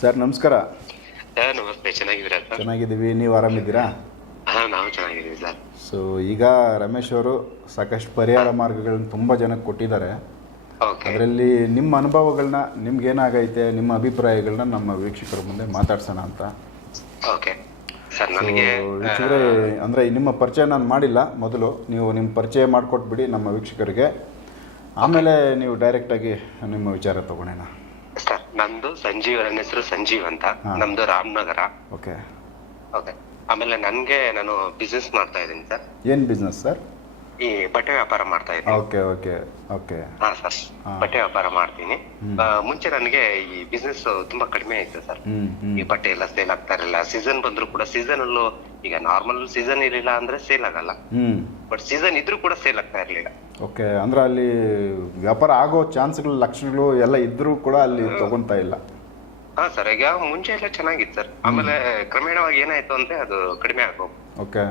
Sir ನಮಸ್ಕಾರ. ನಮಸ್ತೆ. ಚೆನ್ನಾಗಿದ್ದೀರಾ ಸರ್? ಚೆನ್ನಾಗಿದ್ದೀವಿ. ನೀವು ಆರಾಮಿದ್ದೀರಾ? ಹಾ ನಾವು ಚೆನ್ನಾಗಿದ್ದೀವಿ ಸರ್. ಸೊ ಈಗ ರಮೇಶ್ ಅವರು ಸಾಕಷ್ಟು ಪರಿಹಾರ ಮಾರ್ಗಗಳನ್ನ ತುಂಬ ಜನಕ್ಕೆ ಕೊಟ್ಟಿದ್ದಾರೆ. ಅದರಲ್ಲಿ ನಿಮ್ಮ ಅನುಭವಗಳನ್ನ ನಿಮ್ಗೇನಾಗೈತೆ ನಿಮ್ಮ ಅಭಿಪ್ರಾಯಗಳನ್ನ ನಮ್ಮ ವೀಕ್ಷಕರ ಮುಂದೆ ಮಾತಾಡ್ಸೋಣ ಅಂತ. ಓಕೆ ವೀಕ್ಷಕರೇ ಅಂದರೆ ನಿಮ್ಮ ಪರಿಚಯ ನಾನು ಮಾಡಿಲ್ಲ ಮೊದಲು. ನೀವು ನಿಮ್ಮ ಪರಿಚಯ ಮಾಡಿಕೊಟ್ಬಿಡಿ ನಮ್ಮ ವೀಕ್ಷಕರಿಗೆ. ಆಮೇಲೆ ನೀವು ಡೈರೆಕ್ಟಾಗಿ ನಿಮ್ಮ ವಿಚಾರ ತಗೊಳ್ಳೋಣ ಸರ್ ನಂದು ಸಂಜೀವ್ ನನ್ನ ಹೆಸರು ಸಂಜೀವ್ ಅಂತ. ನಮ್ದು ರಾಮನಗರ. ಓಕೆ. ಓಕೆ. ಆಮೇಲೆ ನನ್ಗೆ ನಾನು ಬಿಸ್ನೆಸ್ ಮಾಡ್ತಾ ಇದ್ದೀನಿ ಸರ್. ಏನು ಬಿಸ್ನೆಸ್ ಸರ್? ಈ ಬಟ್ಟೆ ವ್ಯಾಪಾರ ಮಾಡ್ತಾ ಇದ್ದೀನಿ. Okay okay okay. ಹಾ ಸರ್. ಬಟ್ಟೆ ವ್ಯಾಪಾರ ಮಾಡ್ತೀನಿ. ಆ, ಮುಂಚೆ ನನಗೆ ಈ ಬಿಸ್ನೆಸ್ ತುಂಬಾ ಕಡಿಮೆ ಆಯ್ತು ಸರ್. ಈ ಬಟ್ಟೆ ಎಲ್ಲ ಸೇಲ್ ಆಗ್ತಾ ಇರಲಿಲ್ಲ. ಸೀಸನ್ ಬಂದ್ರು ಕೂಡ ಸೀಸನ್ ಅಲ್ಲೂ ಈಗ ನಾರ್ಮಲ್ ಸೀಸನ್ ಇರಲಿಲ್ಲ ಅಂದ್ರೆ ಸೇಲ್ ಆಗಲ್ಲ. ಬಟ್ ಸೀಸನ್ ಇದ್ರೂ ಕೂಡ ಸೇಲ್ ಆಗ್ತಾ ಇರ್ಲಿಲ್ಲ. ಓಕೆ ಅಂದ್ರೆ ಅಲ್ಲಿ ವ್ಯಾಪಾರ ಆಗೋ ಚಾನ್ಸ್ಗಳು ಲಕ್ಷಣಗಳು ಎಲ್ಲ ಇದ್ರೂ ಕೂಡ ಅಲ್ಲಿ ತಗೊಂತಾ ಇಲ್ಲ. ಹಾ ಸರ್ ಈಗ ಮುಂಚೆ ಎಲ್ಲ ಚೆನ್ನಾಗಿತ್ತು ಸರ್ ಆಮೇಲೆ ಕ್ರಮೇಣವಾಗಿ ಏನಾಯ್ತು ಅಂದ್ರೆ ಅದು ಕಡಿಮೆ ಆಗೋ ಓಕೆ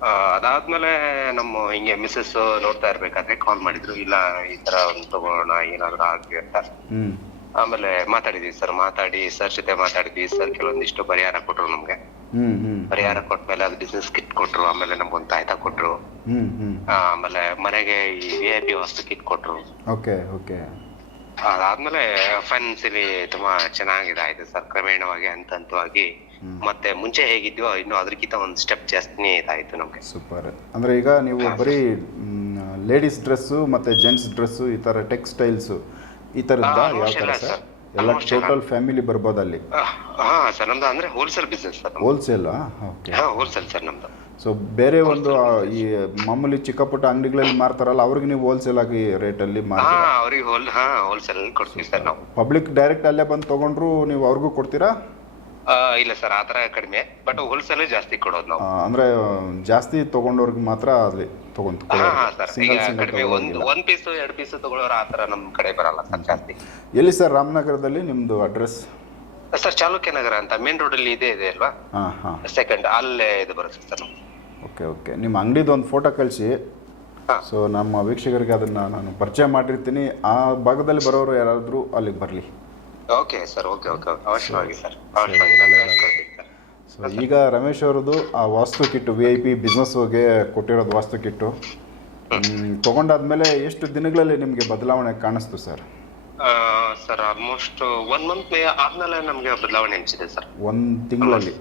ಆ ಅದಾದ್ಮೇಲೆ ನಮ್ಮ ಹಿಂಗೆ ಮಿಸ್ಸಸ್ ನೋಡ್ತಾ ಇರ್ಬೇಕಾದ್ರೆ ಕಾಲ್ ಮಾಡಿದ್ರು ಇಲ್ಲ ಈ ತರ ಒಂದು ತಗೋಣ ಏನಾದ್ರು ಆಗ್ಲಿ ಅಂತ. ಆಮೇಲೆ ಮಾತಾಡಿದ್ವಿ ಸರ್ ಮಾತಾಡಿ ಸರ್ ಜೊತೆ ಮಾತಾಡಿದ್ವಿ ಸರ್ ಕೆಲವೊಂದಿಷ್ಟು ಪರಿಹಾರ ಕೊಟ್ರು ನಮ್ಗೆ. ಪರಿಹಾರ ಕೊಟ್ಮೇಲೆ ಅದು ಬಿಸ್ನೆಸ್ ಕಿಟ್ ಕೊಟ್ರು ಆಮೇಲೆ ನಮ್ಗೊಂದು ತಾಯ್ತ ಕೊಟ್ರು ಆಮೇಲೆ ಮನೆಗೆ ಈ V I P vastu kit ಕೊಟ್ರು. Okay okay. ಅದಾದ್ಮೇಲೆ ಫೈನಾನ್ಸಿಯಲಿ ತುಂಬಾ ಚೆನ್ನಾಗಿದಾಯ್ತು ಸರ್ ಕ್ರಮೇಣವಾಗಿ ಹಂತ ಹಂತವಾಗಿ ಮತ್ತೆ ಮುಂಚೆ ಹೇಗಿದ್ಯೋ ಇನ್ನು ಅದಕ್ಕಿಂತ ಒಂದು ಸ್ಟೆಪ್ ಜಾಸ್ತಿನೇ ಇದಾಯ್ತು ನಮ್ಗೆ. ಸೂಪರ್. ಅಂದ್ರೆ ಈಗ ನೀವು ಬರೀ ಲೇಡೀಸ್ ಡ್ರೆಸ್ಸು ಮತ್ತೆ ಜೆಂಟ್ಸ್ ಡ್ರೆಸ್ಸು ಈ ತರ ಟೆಕ್ಸ್ಟೈಲ್ಸು ಈ ಥರದ್ದ ಹಾ, ಯಾವ ಸರ್? ಸರ್. ಎಲ್ಲ ಟೋಟಲ್ ಫ್ಯಾಮಿಲಿ ಬರ್ಬೋದು ಅಲ್ಲಿ. ಹಾ ಸರ್ ನಮ್ದು ಅಂದ್ರೆ wholesale business sir wholesale okay ಹಾ ಹೋಲ್ಸೇಲ್ ಸರ್ ನಮ್ದು. ಸೊ ಬೇರೆ ಒಂದು ಆ, ಈ ಮಾಮೂಲಿ ಚಿಕ್ಕ ಪುಟ್ಟ ಅಂಗಡಿಗಳಲ್ಲಿ ಮಾರ್ತಾರಲ್ಲ ಅವ್ರಿಗೆ ನೀವು ಹೋಲ್ಸೇಲ್ ಆಗಿ ರೇಟಲ್ಲಿ ಹಾ ಅವ್ರಿಗೆ ಹೋಲ್ ಹಾ ಹೋಲ್ಸೇಲ್ ಕೊಡ್ತೀವಿ ಸರ್ ನಾವು. ಪಬ್ಲಿಕ್ ಡೈರೆಕ್ಟ್ ಅಲ್ಲೇ ಬಂದು ತಗೊಂಡ್ರು ನೀವು ಅವ್ರಿಗೂ ಕೊಡ್ತೀರಾ? ಇಲ್ಲ ಸರ್ ಆತರ ಕಡಿಮೆ. ಬಟ್ ಹೋಲ್ಸೇಲ್ ಜಾಸ್ತಿ ಕೊಡೋದು ನಾವು. ಅಂದ್ರೆ ಜಾಸ್ತಿ ತಗೊಂಡವ್ರಿಗೆ ಮಾತ್ರ ಅಲ್ಲಿ ತಗೊಂತ ಹಾ ಹಾ ಸರ್. ಈಗ ಸಿಂಗಲ್ ಸಿಂಗಲ್ ಕಡಿಮೆ ಒಂದು ಒಂದ್ ಪೀಸ್ ಎರಡ್ ಪೀಸ್ ತಗೊಳ್ಳೋರು ಆತರ ನಮ್ಮ ಕಡೆ ಬರಲ್ಲ ಸರ್ ಜಾಸ್ತಿ. ಎಲ್ಲಿ ಸರ್ ರಾಮನಗರದಲ್ಲಿ ನಿಮ್ದು ಅಡ್ರೆಸ್ ಸರ್ ಚಾಲುಕ್ಯ ನಗರ ಅಂತ ಮೇನ್ ರೋಡ್ ಅಲ್ಲಿ ಇದೆ ಇದೆ ಅಲ್ವಾ? ಹಾಂ ಹಾಂ. ಸೆಕೆಂಡ್ ಅಲ್ಲೇ ಇದು ಬರುತ್ತೆ ಸರ್. ಓಕೆ ಓಕೆ ನಿಮ್ಮ ಅಂಗಡಿದು ಒಂದು ಫೋಟೋ ಕಳಿಸಿ. ಸೊ ನಮ್ಮ ವೀಕ್ಷಕರಿಗೆ ಅದನ್ನು ನಾನು ಪರಿಚಯ ಮಾಡಿರ್ತೀನಿ. ಆ ಭಾಗದಲ್ಲಿ ಬರೋರು ಯಾರಾದರೂ ಅಲ್ಲಿಗೆ ಬರಲಿ. ಓಕೆ ಸರ್ ಓಕೆ ಓಕೆ ಅವಶ್ಯವಾಗಿ ಸರ್ ಅವಶ್ಯವಾಗಿ ನಾನು ಸರ್. ಸೊ ಈಗ ರಮೇಶ್ ಅವರದು ಆ vastu kit V I P ಬಿಸ್ನೆಸ್ಗೆ ಕೊಟ್ಟಿರೋದು ವಾಸ್ತು ಕಿಟ್ಟು. ತಗೊಂಡಾದ್ಮೇಲೆ ಎಷ್ಟು ದಿನಗಳಲ್ಲಿ ನಿಮಗೆ ಬದಲಾವಣೆ ಕಾಣಿಸ್ತು sir? Sir almost one month ಆದ್ಮೇಲೆ ನಮ್ಗೆ ಬದಲಾವಣೆ ಅನಿಸಿದೆ ಸರ್. ಒಂದು ತಿಂಗಳಲ್ಲಿ.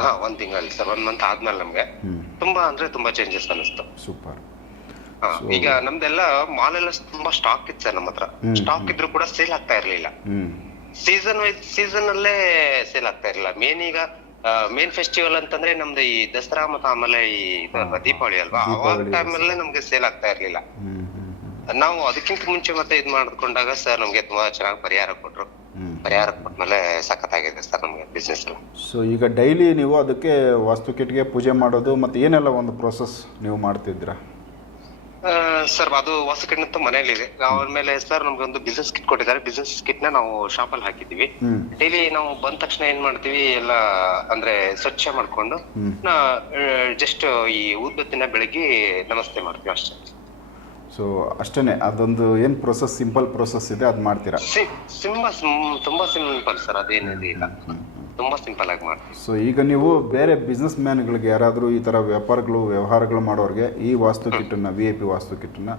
ಹಾ ಒಂದ್ ತಿಂಗಳಲ್ಲಿ ಸರ್ ಒನ್ ಮಂತ್ ಆದ್ಮೇಲೆ ನಮ್ಗೆ. ತುಂಬಾ ಅಂದ್ರೆ ತುಂಬಾ ಚೇಂಜಸ್ ಅನಿಸ್ತು ಸೂಪರ್. ಈಗ ನಮ್ದೆಲ್ಲ ಮಾಲ್ ಎಲ್ಲ ತುಂಬಾ ಸ್ಟಾಕ್ ಇತ್ತು ಸರ್ ನಮ್ಮ ಹತ್ರ ಸ್ಟಾಕ್ ಇದ್ರೂ ಕೂಡ ಸೇಲ್ ಆಗ್ತಾ ಇರ್ಲಿಲ್ಲ. ಸೀಸನ್ ವೈಸ್ ಸೀಸನ್ ಅಲ್ಲೇ ಸೇಲ್ ಆಗ್ತಾ ಇರಲಿಲ್ಲ ಮೇನ್ ಈಗ ಮೇನ್ ಫೆಸ್ಟಿವಲ್ ಅಂತಂದ್ರೆ ನಮ್ದು ಈ ದಸರಾ ಮತ್ತೆ ಆಮೇಲೆ ಈ ದೀಪಾವಳಿ ಅಲ್ವಾ? ಅವಾಗ ಟೈಮ್ ಅಲ್ಲೇ ನಮ್ಗೆ ಸೇಲ್ ಆಗ್ತಾ ಇರ್ಲಿಲ್ಲ. ನಾವು ಅದಕ್ಕಿಂತ ಮುಂಚೆ ಮತ್ತೆ ಇದ್ ಮಾಡ್ಕೊಂಡಾಗ ಸರ್ ನಮ್ಗೆ ತುಂಬಾ ಚೆನ್ನಾಗಿ ಪರಿಹಾರ ಕೊಟ್ರು. ಪರಿಹಾರ ಕೊಟ್ಮೇಲೆ ಸಖತ್ತಾಗಿದೆ ಸರ್ ನಮ್ಗೆ ಬಿಸ್ನೆಸ್ ಎಲ್ಲ. ಸೊ ಈಗ ಡೈಲಿ ನೀವು ಅದಕ್ಕೆ ವಾಸ್ತು ಕಿಟ್ಗೆ ಪೂಜೆ ಮಾಡೋದು ಮತ್ತೆ ಏನೆಲ್ಲ ಒಂದು ಪ್ರೋಸೆಸ್ ನೀವು ಮಾಡ್ತಿದ್ದೀರಾ? ಸರ್ ಅದು ಹೊಸಕಣ್ಣಿಂತ ಮನೆಯಲ್ಲಿದೆ. ಮೇಲೆ ಸರ್ ನಮ್ಗೆ ಒಂದು ಬಿಸ್ನೆಸ್ ಕಿಟ್ ಕೊಟ್ಟಿದ್ದಾರೆ. ಬಿಸ್ನೆಸ್ ಕಿಟ್ನ ನಾವು ಶಾಪ್ ಅಲ್ಲಿ ಹಾಕಿದೀವಿ ಡೈಲಿ ನಾವು ಬಂದ ತಕ್ಷಣ ಏನ್ ಮಾಡ್ತೀವಿ ಎಲ್ಲ ಅಂದ್ರೆ ಸ್ವಚ್ಛ ಮಾಡ್ಕೊಂಡು ನಾ ಜಸ್ಟ್ ಈ ಊದ್ಬತ್ತಿನ ಬೆಳಗ್ಗೆ ನಮಸ್ತೆ ಮಾಡ್ತೀವಿ ಅಷ್ಟೇ. ಸೊ ಅಷ್ಟೇ ಅದೊಂದು ಏನು ಪ್ರೊಸೆಸ್ ಸಿಂಪಲ್ ಪ್ರೊಸೆಸ್ ಇದೆ ಅದು ಮಾಡ್ತೀರಾ? ಸಿ- ತುಂಬಾ ತುಂಬಾ ಸಿಂಪಲ್ ಸರ್ ಅದೇನಿಲ್ಲ ಇಲ್ಲ. ತುಂಬಾ ಸಿಂಪಲ್ ಆಗಿ ಮಾಡ್ತೀವಿ. ಸೊ ಈಗ ನೀವು ಬೇರೆ ಬಿಸ್ನೆಸ್ ಮ್ಯಾನ್ಗಳಿಗೆ ಯಾರಾದರೂ ಈ ತರ ವ್ಯಾಪಾರಗಳು ವ್ಯವಹಾರಗಳು ಮಾಡೋರಿಗೆ ಈ ವಾಸ್ತು ಕಿಟ್ಟನ್ನು ವಿ ಐ ಪಿ ವಾಸ್ತು ಕಿಟ್ಟನ್ನು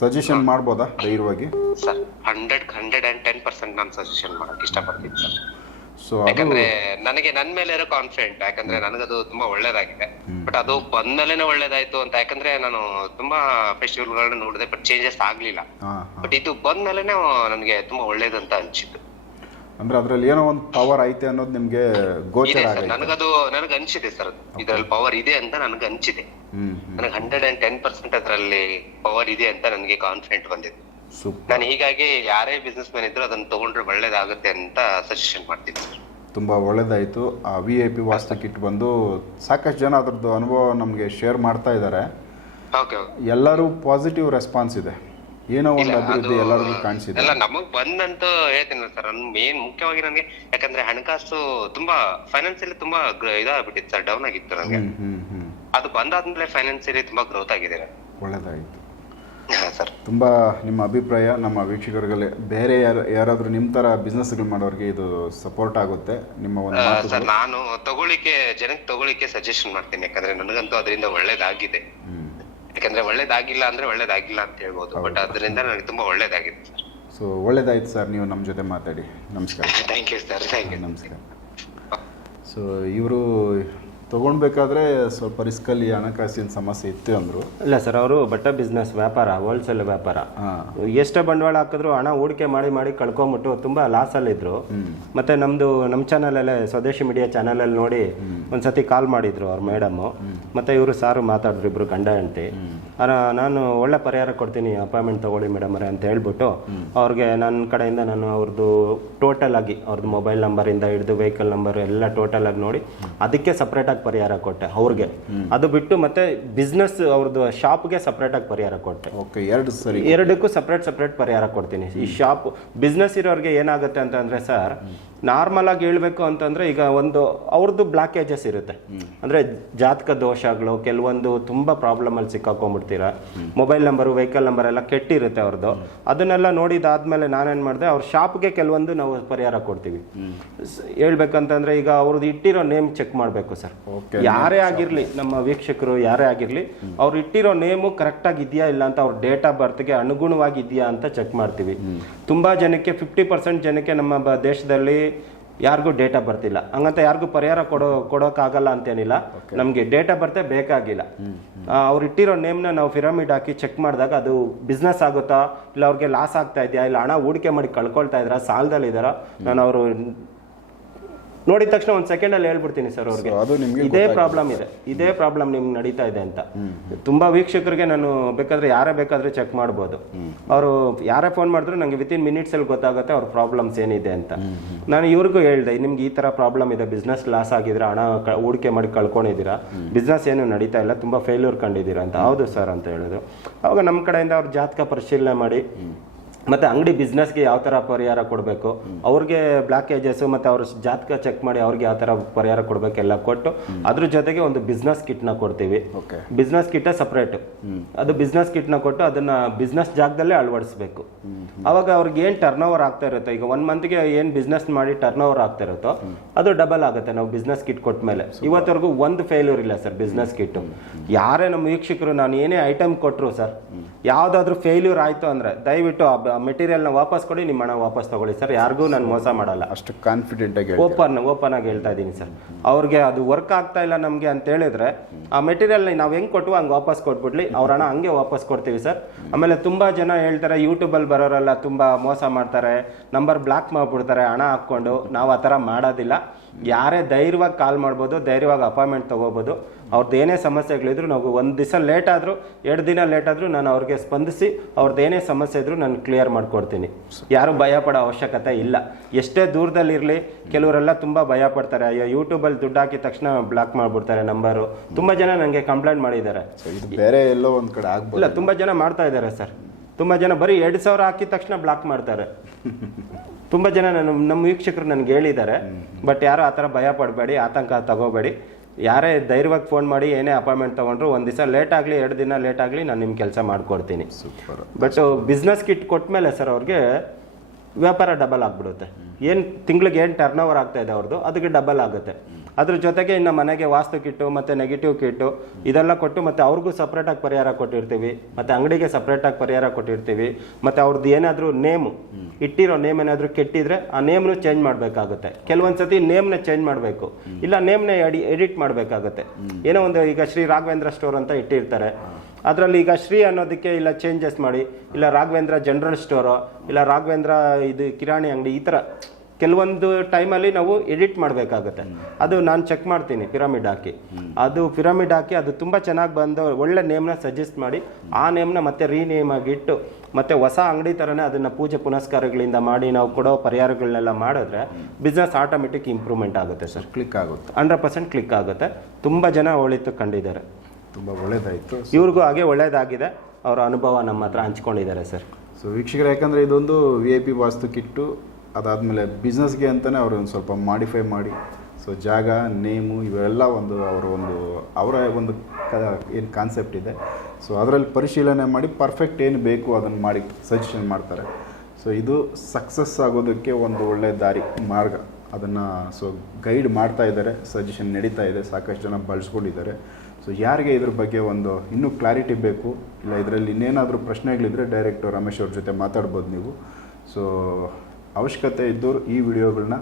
ಸಜೆಷನ್ ಮಾಡ್ಬೋದಾ ಧೈರ್ಯವಾಗಿ? Sir hundred hundred and ten percent ನಾನು ಸಜೆಷನ್ ಮಾಡಕ್ ಇಷ್ಟಪಡ್ತೀನಿ ಸರ್. ಸೊ ಯಾಕಂದ್ರೆ ನನಗೆ ನನ್ ಮೇಲೆ ಇರೋ ಕಾನ್ಫಿಡೆಂಟ್ ಯಾಕಂದ್ರೆ ನನಗದು ತುಂಬಾ ಒಳ್ಳೇದಾಗಿದೆ. ಬಟ್ ಅದು ಬಂದ್ಮೇಲೆನೆ ಒಳ್ಳೇದಾಯ್ತು ಅಂತ ಯಾಕಂದ್ರೆ ನಾನು ತುಂಬಾ ಫೆಸ್ಟಿವಲ್ ಗಳನ್ನ ನೋಡಿದೆ ಬಟ್ ಚೇಂಜಸ್ ಆಗ್ಲಿಲ್ಲ. ಬಟ್ ಇದು ಬಂದ್ಮೇಲೆನೆ ನನಗೆ ತುಂಬಾ ಒಳ್ಳೇದಂತ ಅನ್ಸಿತ್ತು ಅಂದರೆ ಅದರಲ್ಲಿ ಏನೋ ಒಂದು ಪವರ್ ಐತೆ ಅನ್ನೋದು ನಿಮ್ಗೆ ಗೋಚರ ಇದೆ ಸರ್. ಆಗೈತೆ. ನನಗದು ನನಗೆ ಅನ್ಸಿದೆ ಸರ್ ಇದ್ರಲ್ಲಿ ಪವರ್ ಇದೆ ಅಂತ ನನಗೆ ಅನ್ಸಿದೆ ನನಗೆ ಹಂಡ್ರೆಡ್ ಅಂಡ್ ಟೆನ್ ಪರ್ಸೆಂಟ್ ಅದರಲ್ಲಿ ಪವರ್ ಇದೆ ಅಂತ ನನಗೆ ಕಾನ್ಫಿಡೆಂಟ್ ಬಂದಿದೆ. ನಾನು ಹೀಗಾಗಿ ಯಾರೇ ಬಿಸ್ನೆಸ್ ಮ್ಯಾನ್ ಇದ್ರು ಅದನ್ನ ತಗೊಂಡ್ರೆ ಒಳ್ಳೇದಾಗುತ್ತೆ ಅಂತ ಸಜೆಷನ್ ಮಾಡ್ತೀನಿ ಸರ್. ತುಂಬ ಒಳ್ಳೇದಾಯ್ತು. ಆ V I P vastu kit ಬಂದು ಸಾಕಷ್ಟು ಜನ ಅದ್ರದ್ದು ಅನುಭವ ನಮಗೆ ಶೇರ್ ಮಾಡ್ತಾ ಇದ್ದಾರೆ. ಓಕೆ ಎಲ್ಲರೂ ಪಾಸಿಟಿವ್ ರೆಸ್ಪಾನ್ಸ್ ಇದೆ. ಏನೋ ಒಂದು ಅಭಿವೃದ್ಧಿ ಎಲ್ಲರಿಗೂ ಕಾಣಿಸಿದೆ. ಅಲ್ಲ ನಮಗ್ ಬಂದಂತ ಹೇಳ್ತೀನಿ ಸರ್ ನನ್ ಮೇನ್ ಮುಖ್ಯವಾಗಿ ನನಗೆ ಯಾಕಂದ್ರೆ ಹಣಕಾಸು ತುಂಬಾ ಫೈನಾನ್ಸಿಯಲಿ ತುಂಬಾ ಇದಾಗ್ಬಿಟ್ಟಿತ್ತು ಸರ್ ಡೌನ್ ಆಗಿತ್ತು ನನಗೆ. ಅದು ಬಂದಾದ್ಮೇಲೆ ಫೈನಾನ್ಸಿಯಲಿ ತುಂಬಾ ಗ್ರೋತ್ ಆಗಿದೆ. ಒಳ್ಳೇದಾಯ್ತು. ಸರ್. ತುಂಬಾ ನಿಮ್ಮ ಅಭಿಪ್ರಾಯ ನಮ್ಮ ವೀಕ್ಷಕರಿಗೆ ಬೇರೆ ಯಾರು ಯಾರಾದರೂ ನಿಮ್ಮ ಥರ ಬಿಸ್ನೆಸ್ಗಳು ಮಾಡೋರಿಗೆ ಇದು ಸಪೋರ್ಟ್ ಆಗುತ್ತೆ. ನಿಮ್ಮ ಒಂದು. ಸರ್ ನಾನು ತಗೊಳ್ಳಿಕ್ಕೆ ಜನಕ್ಕೆ ತಗೊಳ್ಳಿಕ್ಕೆ ಸಜೆಷನ್ ಮಾಡ್ತೀನಿ ಯಾಕಂದ್ರೆ ನನಗಂತೂ ಅದರಿಂದ ಒಳ್ಳೇದಾಗಿದೆ. ಹ್ಮ್. ಯಾಕಂದ್ರೆ ಒಳ್ಳೇದಾಗಿಲ್ಲ ಅಂದ್ರೆ ಒಳ್ಳೇದಾಗಿಲ್ಲ ಅಂತ ಹೇಳ್ಬೋದು. ಬಟ್ ಅದರಿಂದ ನನಗೆ ತುಂಬಾ ಒಳ್ಳೇದಾಗಿದೆ ಸರ್. ಸೊ ಒಳ್ಳೇದಾಯ್ತು ಸರ್ ನೀವು ನಮ್ಮ ಜೊತೆ ಮಾತಾಡಿ. ನಮಸ್ಕಾರ. Thank you sir thank you ನಮಸ್ಕಾರ. ಸೊ ಇವರು ತೊಗೊಳ್ಬೇಕಾದ್ರೆ ಸ್ವಲ್ಪ ರಿಸ್ಕಲ್ಲಿ ಹಣಕಾಸಿನ ಸಮಸ್ಯೆ ಇತ್ತು ಅಂದರು. ಇಲ್ಲ ಸರ್ ಅವರು ಬಟ್ಟೆ ಬಿಸ್ನೆಸ್ ವ್ಯಾಪಾರ ಹೋಲ್ಸೇಲ್ ವ್ಯಾಪಾರ. ಎಷ್ಟೇ ಬಂಡವಾಳ ಹಾಕಿದ್ರು ಹಣ ಹೂಡಿಕೆ ಮಾಡಿ ಮಾಡಿ ಕಳ್ಕೊಂಬಿಟ್ಟು ತುಂಬಾ ಲಾಸ್ ಅಲ್ಲಿ ಇದ್ರು. ಮತ್ತೆ ನಮ್ದು ನಮ್ಮ ಚಾನಲಲ್ಲೇ ಸ್ವದೇಶಿ ಮೀಡಿಯಾ ಚಾನಲಲ್ಲಿ ನೋಡಿ ಒಂದ್ಸತಿ ಕಾಲ್ ಮಾಡಿದ್ರು ಅವ್ರ ಮೇಡಮ್ ಮತ್ತೆ ಇವರು ಸಾರು ಮಾತಾಡಿದ್ರು ಇಬ್ರು ಗಂಡ ಹೆಂಡತಿ. ನಾನು ಒಳ್ಳೆ ಪರಿಹಾರ ಕೊಡ್ತೀನಿ ಅಪಾಯಿಂಟ್ಮೆಂಟ್ ತಗೊಳ್ಳಿ ಮೇಡಮ್ ಅವರೇ ಅಂತ ಹೇಳ್ಬಿಟ್ಟು ಅವ್ರಿಗೆ ನನ್ನ ಕಡೆಯಿಂದ ನಾನು ಅವ್ರದ್ದು ಟೋಟಲ್ ಆಗಿ ಅವ್ರದ್ದು ಮೊಬೈಲ್ ನಂಬರಿಂದ ಹಿಡಿದು ವೆಹಿಕಲ್ ನಂಬರ್ ಎಲ್ಲ ಟೋಟಲ್ ಆಗಿ ನೋಡಿ ಅದಕ್ಕೆ ಸಪ್ರೇಟಾಗಿ ಪರಿಹಾರ ಕೊಟ್ಟೆ ಅವ್ರಿಗೆ. ಅದು ಬಿಟ್ಟು ಮತ್ತೆ ಬಿಸ್ನೆಸ್ ಅವ್ರದ್ದು ಶಾಪ್ಗೆ ಸಪ್ರೇಟಾಗಿ ಪರಿಹಾರ ಕೊಟ್ಟೆ. ಓಕೆ ಎರಡು ಸರಿ. ಎರಡಕ್ಕೂ ಸಪ್ರೇಟ್ ಸಪ್ರೇಟ್ ಪರಿಹಾರ ಕೊಡ್ತೀನಿ. ಈ ಶಾಪ್ ಬಿಸ್ನೆಸ್ ಇರೋರಿಗೆ ಏನಾಗುತ್ತೆ ಅಂತಂದ್ರೆ ಸರ್ ನಾರ್ಮಲ್ ಆಗಿ ಹೇಳ್ಬೇಕು ಅಂತಂದ್ರೆ ಈಗ ಒಂದು ಅವ್ರದ್ದು ಬ್ಲಾಕೇಜಸ್ ಇರುತ್ತೆ. ಅಂದ್ರೆ ಜಾತಕ ದೋಷಗಳು ಕೆಲವೊಂದು ತುಂಬಾ ಪ್ರಾಬ್ಲಮ್ ಅಲ್ಲಿ ಸಿಕ್ಕಾಕೊಂಡ್ಬಿಡ್ತೀರ. ಮೊಬೈಲ್ ನಂಬರ್ ವೆಹಿಕಲ್ ನಂಬರ್ ಎಲ್ಲ ಕೆಟ್ಟಿರುತ್ತೆ ಅವ್ರದ್ದು ಅದನ್ನೆಲ್ಲ ನೋಡಿದಾದ್ಮೇಲೆ ನಾನೇನ್ ಮಾಡಿದೆ ಅವ್ರ ಶಾಪ್ಗೆ ಕೆಲವೊಂದು ನಾವು ಪರಿಹಾರ ಕೊಡ್ತೀವಿ. ಹೇಳ್ಬೇಕಂತಂದ್ರೆ ಈಗ ಅವ್ರದ್ದು ಇಟ್ಟಿರೋ ನೇಮ್ ಚೆಕ್ ಮಾಡಬೇಕು ಸರ್. ಯಾರೇ ಆಗಿರ್ಲಿ ನಮ್ಮ ವೀಕ್ಷಕರು ಯಾರೇ ಆಗಿರ್ಲಿ ಅವ್ರು ಇಟ್ಟಿರೋ ನೇಮು ಕರೆಕ್ಟ್ ಆಗಿ ಇದೆಯಾ ಇಲ್ಲ ಅಂತ ಅವ್ರ ಡೇಟ್ ಆಫ್ ಬರ್ತ್ಗೆ ಅನುಗುಣವಾಗಿ ಇದೆಯಾ ಅಂತ ಚೆಕ್ ಮಾಡ್ತೀವಿ. ತುಂಬಾ ಜನಕ್ಕೆ ಫಿಫ್ಟಿ ಪರ್ಸೆಂಟ್ ಜನಕ್ಕೆ ನಮ್ಮ ದೇಶದಲ್ಲಿ ಯಾರಿಗೂ ಡೇಟಾ ಬರ್ತಿಲ್ಲ. ಹಂಗಂತ ಯಾರಿಗೂ ಪರಿಹಾರ ಕೊಡೋ ಕೊಡೋಕ್ಕಾಗಲ್ಲ ಅಂತೇನಿಲ್ಲ. ನಮಗೆ ಡೇಟಾ ಬರ್ತೇ ಬೇಕಾಗಿಲ್ಲ. ಅವ್ರು ಇಟ್ಟಿರೋ ನೇಮ್ನ ನಾವು ಪಿರಮಿಡ್ ಹಾಕಿ ಚೆಕ್ ಮಾಡಿದಾಗ ಅದು ಬಿಸ್ನೆಸ್ ಆಗುತ್ತಾ? ಇಲ್ಲ ಅವ್ರಿಗೆ ಲಾಸ್ ಆಗ್ತಾ ಇದೆಯಾ? ಇಲ್ಲ ಹಣ ಹೂಡಿಕೆ ಮಾಡಿ ಕಳ್ಕೊಳ್ತಾ ಇದ್ದಾರಾ ಸಾಲದಲ್ಲಿ ಇದ್ದಾರ ನಾನು ಅವರು ನೋಡಿದ ತಕ್ಷಣ ಒಂದು ಸೆಕೆಂಡಲ್ಲಿ ಹೇಳ್ಬಿಡ್ತೀನಿ ಸರ್ ಅವ್ರಿಗೆ. ಅದು ನಿಮ್ಗೆ ಇದೇ ಪ್ರಾಬ್ಲಮ್ ಇದೆ. ಇದೇ ಪ್ರಾಬ್ಲಮ್ ನಿಮ್ಗೆ ನಡೀತಾ ಇದೆ ಅಂತ. ತುಂಬಾ ವೀಕ್ಷಕರಿಗೆ ನಾನು ಬೇಕಾದ್ರೆ ಯಾರೇ ಬೇಕಾದ್ರೆ ಚೆಕ್ ಮಾಡ್ಬೋದು. ಅವರು ಯಾರೇ ಫೋನ್ ಮಾಡಿದ್ರು ನಂಗೆ ವಿತಿನ್ ಮಿನಿಟ್ಸ್ ಅಲ್ಲಿ ಗೊತ್ತಾಗುತ್ತೆ ಅವ್ರ ಪ್ರಾಬ್ಲಮ್ಸ್ ಏನಿದೆ ಅಂತ. ನಾನು ಇವ್ರಿಗೂ ಹೇಳ್ದೆ ನಿಮ್ಗೆ ಈ ತರ ಪ್ರಾಬ್ಲಮ್ ಇದೆ ಬಿಸ್ನೆಸ್ ಲಾಸ್ ಆಗಿದ್ರೆ ಹಣ ಹೂಡಿಕೆ ಮಾಡಿ ಕಳ್ಕೊಂಡಿದ್ದೀರಾ? ಬಿಸ್ನೆಸ್ ಏನು ನಡೀತಾ ಇಲ್ಲ ತುಂಬಾ ಫೇಲ್ಯೂರ್ ಕಂಡಿದ್ದೀರಾ ಅಂತ. ಹೌದು ಸರ್ ಅಂತ ಹೇಳಿದ್ರು. ಅವಾಗ ನಮ್ಮ ಕಡೆಯಿಂದ ಅವ್ರ ಜಾತಕ ಪರಿಶೀಲನೆ ಮಾಡಿ. ಮತ್ತೆ ಅಂಗಡಿ ಬಿಸ್ನೆಸ್ಗೆ ಯಾವ ತರ ಪರಿಹಾರ ಕೊಡಬೇಕು? ಅವ್ರಿಗೆ ಬ್ಲಾಕೇಜಸ್ ಮತ್ತೆ ಅವ್ರ ಜಾತಕ ಚೆಕ್ ಮಾಡಿ ಅವ್ರಿಗೆ ಯಾವ ತರ ಪರಿಹಾರ ಕೊಡ್ಬೇಕೆಲ್ಲ ಕೊಟ್ಟು ಅದ್ರ ಜೊತೆಗೆ ಒಂದು ಬಿಸ್ನೆಸ್ ಕಿಟ್ನ ಕೊಡ್ತೀವಿ. ಬಿಸ್ನೆಸ್ ಕಿಟ್ ಸಪ್ರೇಟ್ ಅದು ಬಿಸ್ನೆಸ್ ಕಿಟ್ನ ಕೊಟ್ಟು ಅದನ್ನ ಬಿಸ್ನೆಸ್ ಜಾಗದಲ್ಲೇ ಅಳವಡಿಸ್ಬೇಕು. ಅವಾಗ ಅವ್ರಿಗೆ ಏನ್ ಟರ್ನ್ ಓವರ್ ಆಗ್ತಾ ಇರುತ್ತೋ ಈಗ ಒನ್ ಮಂತ್ಗೆ ಏನ್ ಬಿಸ್ನೆಸ್ ಮಾಡಿ ಟರ್ನ್ ಓವರ್ ಆಗ್ತಾ ಇರುತ್ತೋ ಅದು ಡಬಲ್ ಆಗುತ್ತೆ ನಾವು ಬಿಸ್ನೆಸ್ ಕಿಟ್ ಕೊಟ್ಟ ಮೇಲೆ ಇವತ್ತವರೆಗೂ ಒಂದು ಫೇಲ್ಯೂರ್ ಇಲ್ಲ ಸರ್ ಬಿಸ್ನೆಸ್ ಕಿಟ್ ಯಾರೇ ನಮ್ಮ ವೀಕ್ಷಕರು ನಾನು ಏನೇ ಐಟಮ್ ಕೊಟ್ಟರು ಸರ್ ಯಾವ್ದಾದ್ರು ಫೇಲ್ಯೂರ್ ಆಯಿತು ಅಂದರೆ ದಯವಿಟ್ಟು ಆ ಮೆಟೀರಿಯಲ್ನ ವಾಪಸ್ ಕೊಡಿ ನಿಮ್ಮ ಹಣ ವಾಪಸ್ ತಗೊಳ್ಳಿ. ಸರ್ ಯಾರಿಗೂ ನಾನು ಮೋಸ ಮಾಡಲ್ಲ. ಅಷ್ಟು ಕಾನ್ಫಿಡೆಂಟ್ ಆಗಿ. ಓಪನ್ ಓಪನ್ ಆಗಿ ಹೇಳ್ತಾ ಇದ್ದೀನಿ ಸರ್. ಅವ್ರಿಗೆ ಅದು ವರ್ಕ್ ಆಗ್ತಾ ಇಲ್ಲ ನಮಗೆ ಅಂತ ಹೇಳಿದ್ರೆ ಆ ಮೆಟೀರಿಯಲ್ನ ನಾವು ಹೆಂಗೆ ಕೊಟ್ಟು ಹಂಗೆ ವಾಪಸ್ ಕೊಟ್ಬಿಡ್ಲಿ. ಅವ್ರ ಹಣ ಹಂಗೆ ವಾಪಸ್ ಕೊಡ್ತೀವಿ ಸರ್. ಆಮೇಲೆ ತುಂಬ ಜನ ಹೇಳ್ತಾರೆ ಯೂಟ್ಯೂಬಲ್ಲಿ ಬರೋರೆಲ್ಲ ತುಂಬ ಮೋಸ ಮಾಡ್ತಾರೆ ನಂಬರ್ ಬ್ಲಾಕ್ ಮಾಡಿಬಿಡ್ತಾರೆ ಹಣ ಹಾಕ್ಕೊಂಡು. ನಾವು ಆ ಥರ ಮಾಡೋದಿಲ್ಲ. ಯಾರೇ ಧೈರ್ಯವಾಗಿ ಕಾಲ್ ಮಾಡ್ಬೋದು ಧೈರ್ಯವಾಗಿ ಅಪಾಯಿಂಟ್ಮೆಂಟ್ ತಗೋಬೋದು. ಅವ್ರದ್ದು ಏನೇ ಸಮಸ್ಯೆಗಳಿದ್ರು ನಾವು ಒಂದು ದಿವಸ ಲೇಟ್ ಆದರೂ ಎರಡು ದಿನ ಲೇಟ್ ಆದರೂ ನಾನು ಅವ್ರಿಗೆ ಸ್ಪಂದಿಸಿ ಅವ್ರದ್ದು ಏನೇ ಸಮಸ್ಯೆ ಇದ್ರೂ ನಾನು ಕ್ಲಿಯರ್ ಮಾಡ್ಕೊಡ್ತೀನಿ. ಯಾರು ಭಯ ಪಡೋ ಅವಶ್ಯಕತೆ ಇಲ್ಲ. ಎಷ್ಟೇ ದೂರದಲ್ಲಿರಲಿ ಕೆಲವರೆಲ್ಲ ತುಂಬ ಭಯ ಪಡ್ತಾರೆ. ಅಯ್ಯೋ ಯೂಟ್ಯೂಬಲ್ಲಿ ದುಡ್ಡು ಹಾಕಿದ ತಕ್ಷಣ ಬ್ಲಾಕ್ ಮಾಡಿಬಿಡ್ತಾರೆ ನಂಬರು. ತುಂಬ ಜನ ನನಗೆ ಕಂಪ್ಲೇಂಟ್ ಮಾಡಿದ್ದಾರೆ. ಬೇರೆ ಎಲ್ಲೋ ಒಂದು ಕಡೆ ಇಲ್ಲ ತುಂಬ ಜನ ಮಾಡ್ತಾ ಇದ್ದಾರೆ ಸರ್ ತುಂಬ ಜನ ಬರೀ ಎರಡು ಸಾವಿರ ಹಾಕಿದ ತಕ್ಷಣ ಬ್ಲಾಕ್ ಮಾಡ್ತಾರೆ. ತುಂಬ ಜನ ನನ್ನ ನಮ್ಮ ವೀಕ್ಷಕರು ನನಗೆ ಹೇಳಿದ್ದಾರೆ. ಬಟ್ ಯಾರು ಆ ಥರ ಭಯ ಪಡಬೇಡಿ ಆತಂಕ ತಗೋಬೇಡಿ. ಯಾರೇ ಧೈರ್ಯವಾಗಿ ಫೋನ್ ಮಾಡಿ ಏನೇ ಅಪಾಯಿಂಟ್ಮೆಂಟ್ ತೊಗೊಂಡ್ರು ಒಂದು ದಿವಸ ಲೇಟ್ ಆಗಲಿ ಎರಡು ದಿನ ಲೇಟ್ ಆಗಲಿ ನಾನು ನಿಮ್ಮ ಕೆಲಸ ಮಾಡಿಕೊಡ್ತೀನಿ. ಸೂಪರ್ ಬಟ್ ಬಿಸ್ನೆಸ್ ಕಿಟ್ ಮೇಲೆ ಸರ್ ಅವ್ರಿಗೆ ವ್ಯಾಪಾರ ಡಬಲ್ ಆಗಿಬಿಡುತ್ತೆ. ಏನು ತಿಂಗಳಿಗೆ ಏನು ಟರ್ನ್ ಓವರ್ ಆಗ್ತಾ ಇದೆ ಅವ್ರದ್ದು ಅದಕ್ಕೆ ಡಬಲ್ ಆಗುತ್ತೆ. ಅದ್ರ ಜೊತೆಗೆ ಇನ್ನು ಮನೆಗೆ ವಾಸ್ತು ಕಿಟ್ಟು ಮತ್ತು ನೆಗೆಟಿವ್ ಕಿಟ್ಟು, ಇದೆಲ್ಲ ಕೊಟ್ಟು ಮತ್ತು ಅವ್ರಿಗೂ ಸಪ್ರೇಟಾಗಿ ಪರಿಹಾರ ಕೊಟ್ಟಿರ್ತೀವಿ. ಮತ್ತು ಅಂಗಡಿಗೆ ಸಪ್ರೇಟಾಗಿ ಪರಿಹಾರ ಕೊಟ್ಟಿರ್ತೀವಿ. ಮತ್ತು ಅವ್ರದ್ದು ಏನಾದರೂ ನೇಮು ಇಟ್ಟಿರೋ ನೇಮ್ ಏನಾದರೂ ಕೆಟ್ಟಿದ್ರೆ ಆ ನೇಮ್ನು ಚೇಂಜ್ ಮಾಡಬೇಕಾಗುತ್ತೆ. ಕೆಲವೊಂದು ಸತಿ ನೇಮ್ನ ಚೇಂಜ್ ಮಾಡಬೇಕು. ಇಲ್ಲ ನೇಮ್ನ ಎಡಿ ಎಡಿಟ್ ಮಾಡಬೇಕಾಗುತ್ತೆ. ಏನೋ ಒಂದು ಈಗ ಶ್ರೀ ರಾಘವೇಂದ್ರ ಸ್ಟೋರ್ ಅಂತ ಇಟ್ಟಿರ್ತಾರೆ. ಅದರಲ್ಲಿ ಈಗ ಶ್ರೀ ಅನ್ನೋದಕ್ಕೆ ಇಲ್ಲ ಚೇಂಜಸ್ ಮಾಡಿ, ಇಲ್ಲ ರಾಘವೇಂದ್ರ ಜನರಲ್ ಸ್ಟೋರು ಇಲ್ಲ ರಾಘವೇಂದ್ರ ಇದು ಕಿರಾಣಿ ಅಂಗಡಿ ಈ ಥರ ಕೆಲವೊಂದು ಟೈಮಲ್ಲಿ ನಾವು ಎಡಿಟ್ ಮಾಡಬೇಕಾಗುತ್ತೆ. ಅದು ನಾನು ಚೆಕ್ ಮಾಡ್ತೀನಿ ಪಿರಮಿಡ್ ಹಾಕಿ. ಅದು ಪಿರಮಿಡ್ ಹಾಕಿ ಅದು ತುಂಬ ಚೆನ್ನಾಗಿ ಬಂದು ಒಳ್ಳೆ ನೇಮ್ನ ಸಜೆಸ್ಟ್ ಮಾಡಿ ಆ ನೇಮ್ನ ಮತ್ತೆ ರೀನೇಮ್ ಆಗಿಟ್ಟು ಮತ್ತೆ ಹೊಸ ಅಂಗಡಿ ಥರನೇ ಅದನ್ನು ಪೂಜೆ ಪುನಸ್ಕಾರಗಳಿಂದ ಮಾಡಿ ನಾವು ಕೊಡೋ ಪರಿಹಾರಗಳನ್ನೆಲ್ಲ ಮಾಡಿದ್ರೆ ಬಿಸ್ನೆಸ್ ಆಟೋಮೆಟಿಕ್ ಇಂಪ್ರೂವ್ಮೆಂಟ್ ಆಗುತ್ತೆ ಸರ್ ಕ್ಲಿಕ್ ಆಗುತ್ತೆ. ಹಂಡ್ರೆಡ್ ಪರ್ಸೆಂಟ್ ಕ್ಲಿಕ್ ಆಗುತ್ತೆ. ತುಂಬ ಜನ ಒಳಿತು ಕಂಡಿದ್ದಾರೆ. ತುಂಬ ಒಳ್ಳೇದಾಯಿತು. ಇವ್ರಿಗೂ ಹಾಗೆ ಒಳ್ಳೇದಾಗಿದೆ. ಅವರ ಅನುಭವ ನಮ್ಮ ಹತ್ರ ಹಂಚ್ಕೊಂಡಿದ್ದಾರೆ ಸರ್ ಸೊ ವೀಕ್ಷಕರು ಯಾಕಂದರೆ ಇದೊಂದು V I P vastu kit ಅದಾದಮೇಲೆ ಬಿಸ್ನೆಸ್ಗೆ ಅಂತಲೇ ಅವರು ಒಂದು ಸ್ವಲ್ಪ ಮಾಡಿಫೈ ಮಾಡಿ. ಸೊ ಜಾಗ ನೇಮು ಇವೆಲ್ಲ ಒಂದು ಅವರ ಒಂದು ಅವರ ಒಂದು ಕ, ಏನು ಕಾನ್ಸೆಪ್ಟ್ ಇದೆ. ಸೊ ಅದರಲ್ಲಿ ಪರಿಶೀಲನೆ ಮಾಡಿ ಪರ್ಫೆಕ್ಟ್ ಏನು ಬೇಕು ಅದನ್ನು ಮಾಡಿ ಸಜೆಷನ್ ಮಾಡ್ತಾರೆ. ಸೊ ಇದು ಸಕ್ಸಸ್ ಆಗೋದಕ್ಕೆ ಒಂದು ಒಳ್ಳೆಯ ದಾರಿ, ಮಾರ್ಗ. ಅದನ್ನು ಸೊ ಗೈಡ್ ಮಾಡ್ತಾ ಇದ್ದಾರೆ ಸಜೆಷನ್ ನಡೀತಾ ಇದೆ, ಸಾಕಷ್ಟು ಜನ ಬಳಸ್ಕೊಂಡಿದ್ದಾರೆ. ಸೊ ಯಾರಿಗೆ ಇದ್ರ ಬಗ್ಗೆ ಒಂದು ಇನ್ನೂ ಕ್ಲಾರಿಟಿ ಬೇಕು, ಇಲ್ಲ ಇದರಲ್ಲಿ ಇನ್ನೇನಾದರೂ ಪ್ರಶ್ನೆಗಳಿದ್ದರೆ ಡೈರೆಕ್ಟ್ ರಮೇಶ್ ಅವ್ರ ಜೊತೆ ಮಾತಾಡ್ಬೋದು ನೀವು. ಸೊ ಅವಶ್ಯಕತೆ ಇದ್ದವರು ಈ ವಿಡಿಯೋಗಳನ್ನ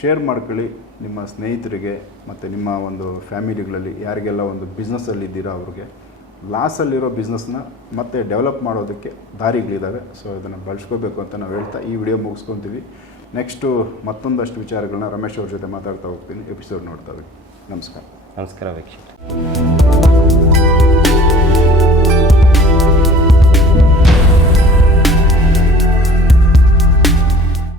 ಶೇರ್ ಮಾಡ್ಕೊಳ್ಳಿ. ನಿಮ್ಮ ಸ್ನೇಹಿತರಿಗೆ ಮತ್ತು ನಿಮ್ಮ ಒಂದು ಫ್ಯಾಮಿಲಿಗಳಲ್ಲಿ ಯಾರಿಗೆಲ್ಲ ಒಂದು ಬಿಸ್ನೆಸ್ಸಲ್ಲಿ ಇದ್ದೀರಾ ಅವ್ರಿಗೆ, ಲಾಸಲ್ಲಿರೋ ಬಿಸ್ನೆಸ್ನ ಮತ್ತೆ ಡೆವಲಪ್ ಮಾಡೋದಕ್ಕೆ ದಾರಿಗಳಿದ್ದಾವೆ. ಸೊ, ಇದನ್ನು ಬಳಸ್ಕೋಬೇಕು ಅಂತ ನಾವು ಹೇಳ್ತಾ ಈ ವಿಡಿಯೋ ಮುಗಿಸ್ಕೊತೀವಿ. ನೆಕ್ಸ್ಟು ಮತ್ತೊಂದಷ್ಟು ವಿಚಾರಗಳನ್ನ ರಮೇಶ್ ಅವ್ರ ಜೊತೆ ಮಾತಾಡ್ತಾ ಹೋಗ್ತೀನಿ. ಎಪಿಸೋಡ್ ನೋಡ್ತಾ ಹೋಗಿ ನಮಸ್ಕಾರ. ನಮಸ್ಕಾರ ವೀಕ್ಷಕ